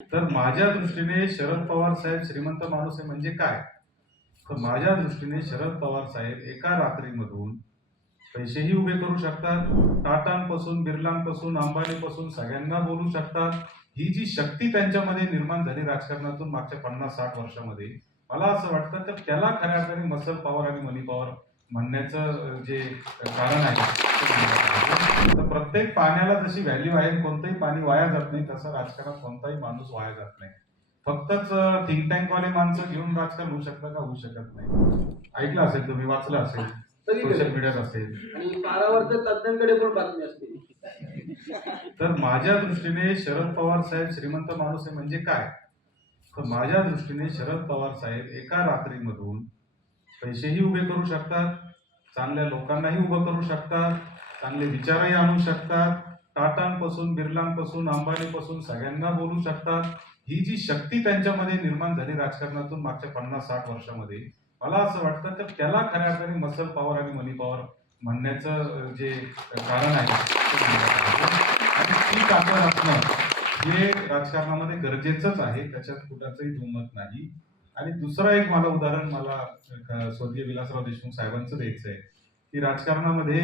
तर माझ्या दृष्टीने शरद पवार साहेब श्रीमंत माणूस आहे म्हणजे काय? तर माझ्या दृष्टीने शरद पवार साहेब एका रात्रीमधून पैसेही उभे करू शकतात टाटांपासून बिर्लांपासून अंबानीपासून सगळ्यांना बोलू शकतात. ही जी शक्ती त्यांच्यामध्ये निर्माण झाली राजकारणातून मागच्या पन्नास साठ वर्षामध्ये मला असं वाटतं तर त्याला खऱ्या अर्थाने मसल पॉवर आणि मनी पॉवर म्हणण्याचं जे कारण आहे प्रत्येक पाण्याला जशी व्हॅल्यू आहे कोणतंही पाणी वाया जात नाही. तसं राजकारणात कोणताही माणूस वाया जात नाही. फक्तच थिंक टँक वाले माणसं घेऊन राजकारण होऊ शकतं का? होऊ शकत नाही. ऐकलं असेल तुम्ही वाचलं असेल. सोशल मीडियात असेल. आणि तज्ञांकडे पण बातमी असते? तर माझ्या दृष्टीने शरद पवार साहेब श्रीमंत माणूस आहे म्हणजे काय? तर माझ्या दृष्टीने शरद पवार साहेब एका रात्रीमधून पैसेही उभे करू शकतात चांगल्या लोकांनाही उभं करू शकतात चांगले विचारही आणू शकतात. टाटांपासून बिर्लांपासून अंबानीपासून सगळ्यांना बोलू शकतात. ही जी शक्ती त्यांच्यामध्ये निर्माण झाली राजकारणातून मागच्या पन्नास साठ वर्षामध्ये मला असं वाटतं तर त्याला खऱ्या अर्थाने मसल पॉवर आणि मनी पॉवर म्हणण्याचं जे कारण आहे आणि ती ताकद असणं हे राजकारणामध्ये गरजेचंच आहे. त्याच्यात कुठाचंही दुमत नाही. आणि दुसरं एक मला उदाहरण मला स्वर्गीय विलासराव देशमुख साहेबांचं द्यायचं आहे की राजकारणामध्ये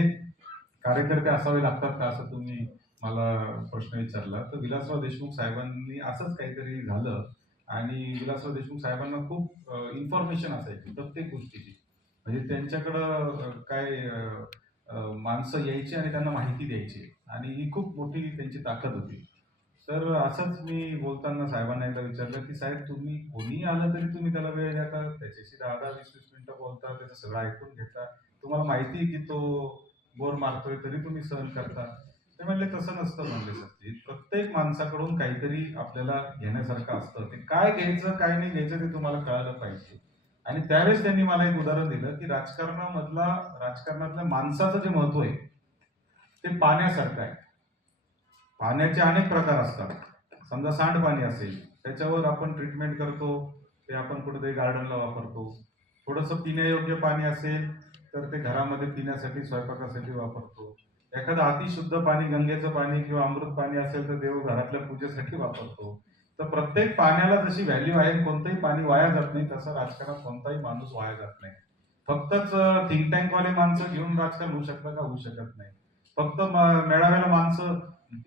कार्यकर्ते असावे लागतात का असं तुम्ही मला प्रश्न विचारला? तर विलासराव देशमुख साहेबांनी असंच काहीतरी झालं आणि विलासराव देशमुख साहेबांना खूप इन्फॉर्मेशन असायची प्रत्येक गोष्टीची. म्हणजे त्यांच्याकडं काय माणसं यायची आणि त्यांना माहिती द्यायची. आणि ही खूप मोठी त्यांची ताकद होती. तर असंच मी बोलताना साहेबांना एकदा विचारलं की साहेब तुम्ही कोणी आलं तरी तुम्ही त्याला वेळ देता त्याच्याशी दहा दहा वीस वीस मिनिटं बोलता त्याचं सगळं ऐकून घेता. तुम्हाला माहिती आहे की तो बोर मारतोय तरी तुम्ही सहन करता. ते म्हणले तसं नसतं म्हणले सचिन प्रत्येक माणसाकडून काहीतरी आपल्याला घेण्यासारखं असतं. ते काय घ्यायचं काय नाही घ्यायचं ते तुम्हाला कळालं पाहिजे. आणि त्यावेळेस त्यांनी मला एक उदाहरण दिलं की राजकारणामधला राजकारणातल्या माणसाचं जे महत्त्व आहे ते पाण्यासारखं आहे. पाण्याचे अनेक प्रकार असतात. समजा सांडपाणी असेल त्याच्यावर आपण ट्रीटमेंट करतो ते आपण कुठेतरी गार्डनला वापरतो. थोडंसं पिण्यायोग्य पाणी असेल तर ते घरामध्ये पिण्यासाठी स्वयंपाकासाठी वापरतो. एखादं अतिशुद्ध पाणी गंगेचं पाणी किंवा अमृत पाणी असेल तर देव घरातल्या पूजेसाठी वापरतो. तर प्रत्येक पाण्याला जशी व्हॅल्यू आहे कोणतंही पाणी वाया जात नाही तसं राजकारणात कोणताही माणूस वाया जात नाही. फक्तच थिंक टँकवाले माणसं घेऊन राजकारण होऊ शकतं का? होऊ शकत नाही. फक्त मेळाव्याला माणसं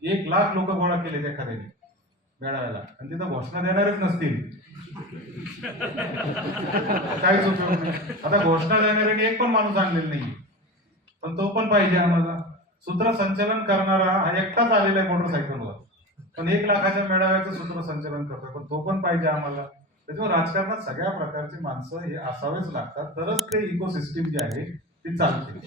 एक लाख लोक गोळा केले एखाद्याने मेळाव्याला. आणि तिथं घोषणा देणारच नसतील. काहीच उपयोग नाही. आता घोषणा देणाऱ्याने एक पण माणूस आणलेला नाही पण तो पण पाहिजे आम्हाला. सूत्रसंचालन करणारा हा एकटाच आलेला आहे मोटरसायकलवर पण एक लाखाच्या मेळाव्याचं सूत्रसंचालन करतोय. पण तो पण पाहिजे आम्हाला. त्याच्यामुळे राजकारणात सगळ्या प्रकारची माणसं हे असावेच लागतात. तरच ते इकोसिस्टीम जे आहे ती चालते.